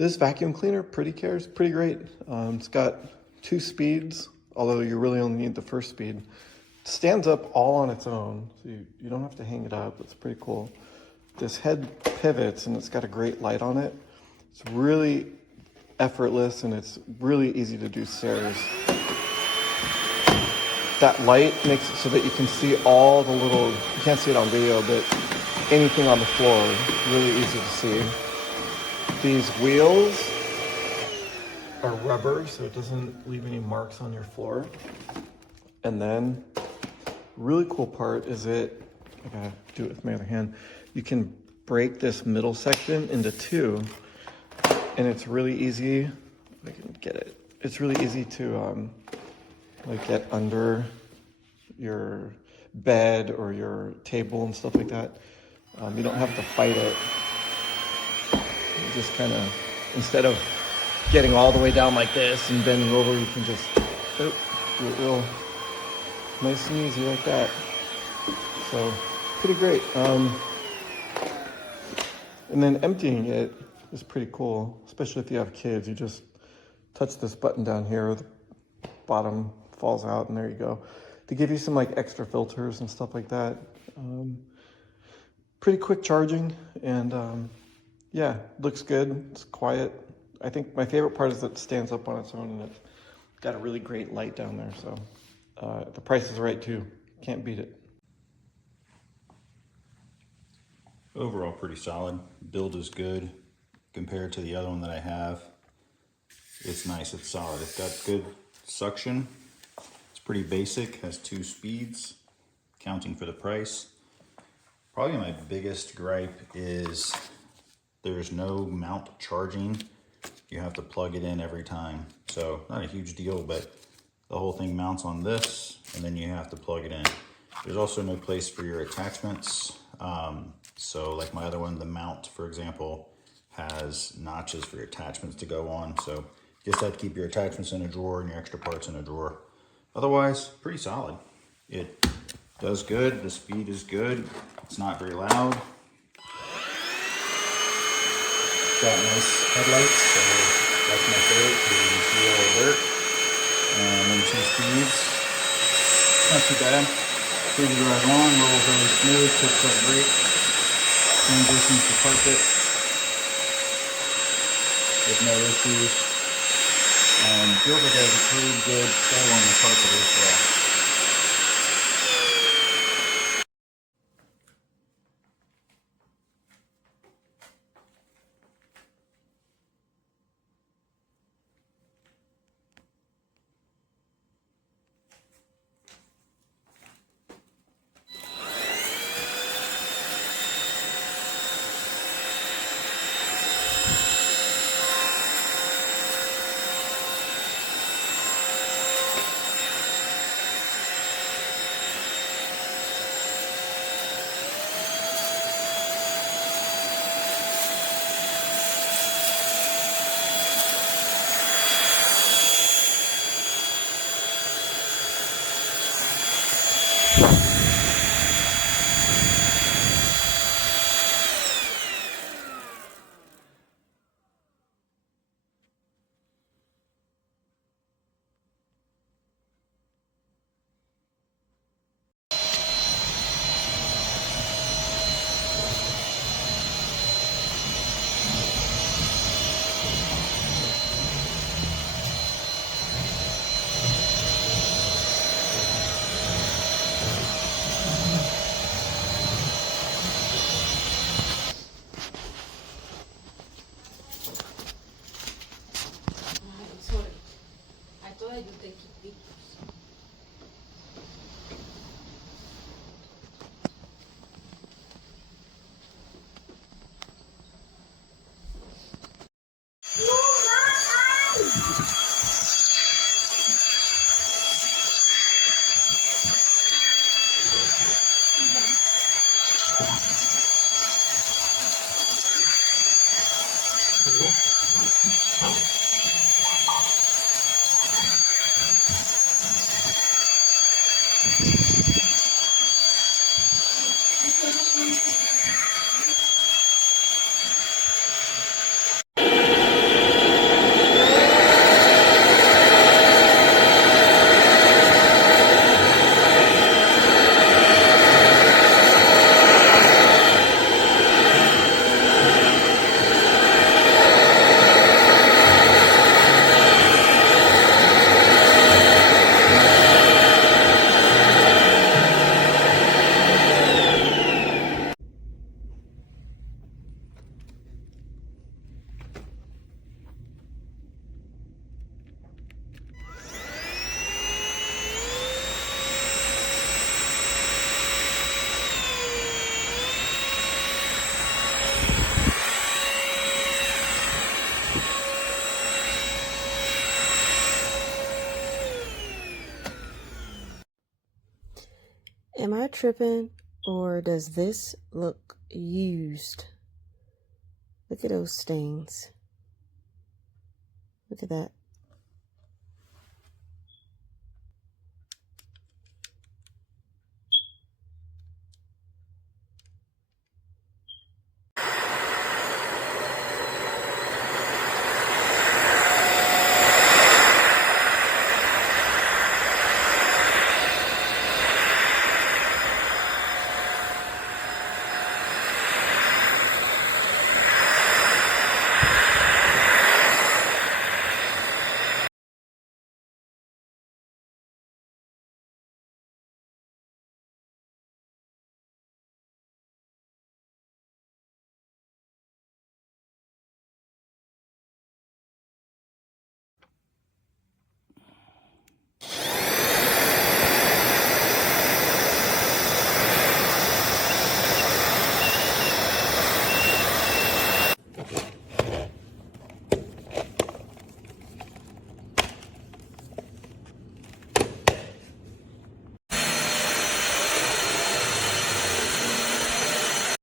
This vacuum cleaner, PRETTYCARE, is pretty great. It's got 2 speeds, although you really only need the first speed. It stands up all on its own, so you don't have to hang it up. It's pretty cool. This head pivots and it's got a great light on it. It's really effortless and it's really easy to do stairs. That light makes it so that you can see all the little, you can't see it on video, but anything on the floor, really easy to see. These wheels are rubber, so it doesn't leave any marks on your floor. And then, really cool part is I gotta do it with my other hand. You can break this middle section into 2, and it's really easy. If I can get it. It's really easy to like get under your bed or your table and stuff like that. You don't have to fight it. You just kind of, instead of getting all the way down like this and bending over, you can just do it real nice and easy like that. So pretty great. And then emptying it is pretty cool, especially if you have kids. You just touch this button down here, the bottom falls out, and there you go. They give you some like extra filters and stuff like that. Pretty quick charging, and yeah, looks good. It's quiet. I think my favorite part is that it stands up on its own, and it's got a really great light down there. So the price is right too. Can't beat it. Overall, pretty solid. Build is good compared to the other one that I have. It's nice, it's solid. It's got good suction. It's pretty basic, has 2 speeds, counting for the price. Probably my biggest gripe is there's no mount charging. You have to plug it in every time. So not a huge deal, but the whole thing mounts on this and then you have to plug it in. There's also no place for your attachments. So like my other one, the mount, for example, has notches for your attachments to go on. So you just have to keep your attachments in a drawer and your extra parts in a drawer. Otherwise, pretty solid. It does good. The speed is good. It's not very loud. Got nice headlights, so that's my favorite because you can see all the dirt. And then 2 speeds. Not too bad. Easy to ride along, rolls really smooth, tips up great. Transitions to carpet with no issues. And feels like it has a pretty good pull on the carpet as well. Am I tripping, or does this look used? Look at those stains. Look at that.